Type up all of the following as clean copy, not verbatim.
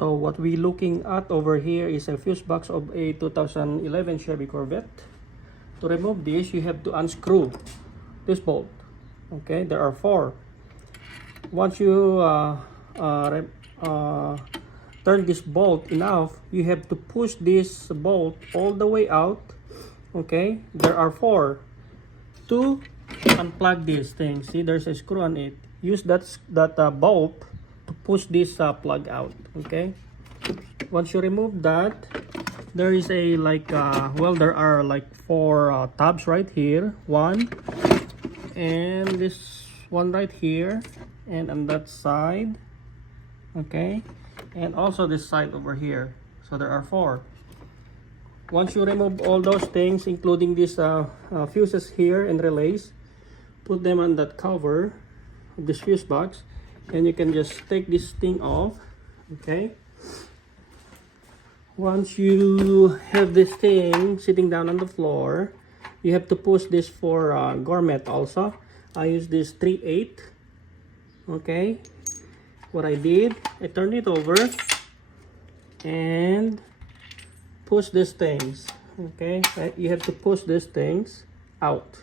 So what we looking at over here is a fuse box of a 2011 Chevy Corvette. To remove this, you have to unscrew this bolt. Okay, there are four. Once you turn this bolt enough, you have to push this bolt all the way out. Okay, there are four. To unplug this thing, see there's a screw on it. Use that bolt to push this plug out. Okay, once you remove that, there is a there are like four tabs right here, one, and this one right here, and on that side. Okay, and also this side over here. So there are four. Once you remove all those things, including these fuses here and relays, put them on that cover of this fuse box, and you can just take this thing off. Okay, once you have this thing sitting down on the floor, you have to push this for Gourmet also. I use this 3/8. Okay, what I did, I turned it over and push these things. Okay, you have to push these things out,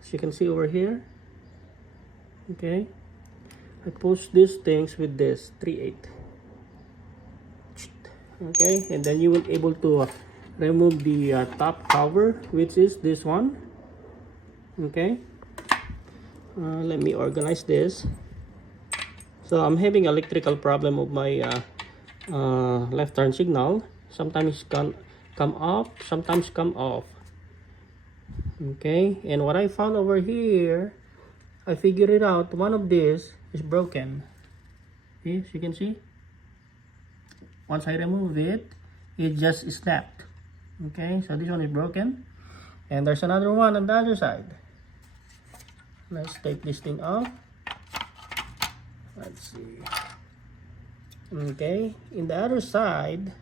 as you can see over here. Okay, I push these things with this 3/8. Okay, and then you will able to remove the top cover, which is this one. Okay, let me organize this. So I'm having electrical problem with my left turn signal. Sometimes come up, sometimes come off. Okay, and what I found over here, I figured it out. One of these is broken. See, as you can see, once I remove it, it just snapped. Okay, so this one is broken, and there's another one on the other side. Let's take this thing off. Let's see. Okay, in the other side,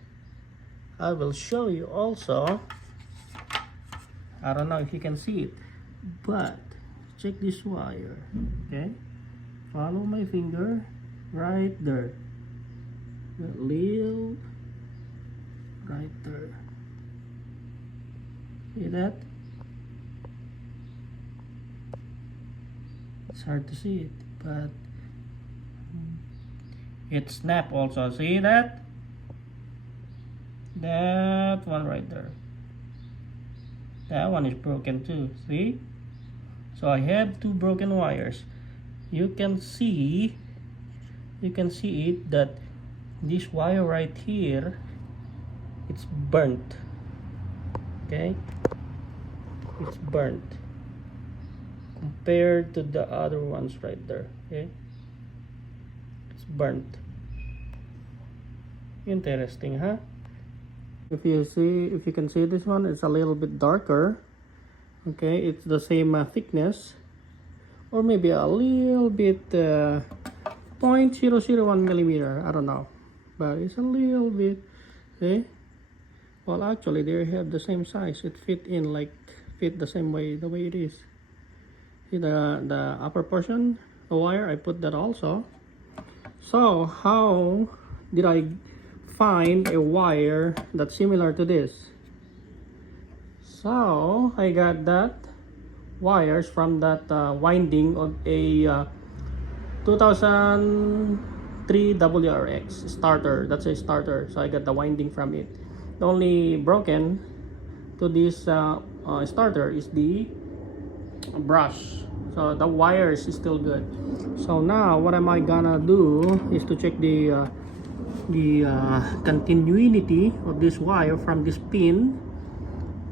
I will show you also. I don't know if you can see it, but check this wire. Okay, follow my finger right there, that little right there. See that? It's hard to see it, but it snapped also. See that? That one right there. That one is broken too. See? So I have two broken wires. You can see it that this wire right here, it's burnt. Okay? It's burnt compared to the other ones right there. Okay? It's burnt. Interesting, huh? If you can see this one, it's a little bit darker. Okay, it's the same thickness, or maybe a little bit 0.001 millimeter. I don't know, but it's a little bit. See? Well, actually, they have the same size. It fit the same way, the way it is. See the upper portion, the wire, I put that also. So how did I find a wire that's similar to this? So I got that wires from that winding of a 2003 WRX starter. That's a starter, so I got the winding from it. The only broken to this starter is the brush, so the wires is still good. So now what am I gonna do is to check the continuity of this wire from this pin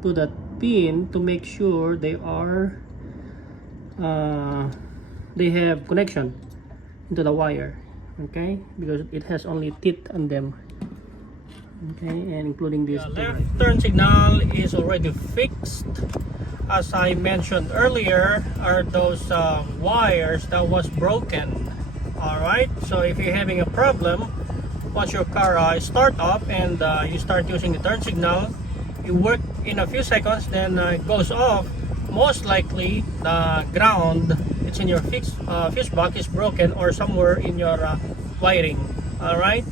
to that pin to make sure they are they have connection into the wire. Okay, because it has only teeth on them. Okay, and including this. The left turn signal is already fixed. As I mentioned earlier, are those wires that was broken. Alright, so if you're having a problem, once your car start up and you start using the turn signal, you work in a few seconds, then it goes off. Most likely the ground, it's in your fuse box, is broken or somewhere in your wiring. Alright,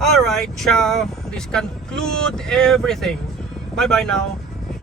Alright, ciao. This conclude everything. Bye bye now.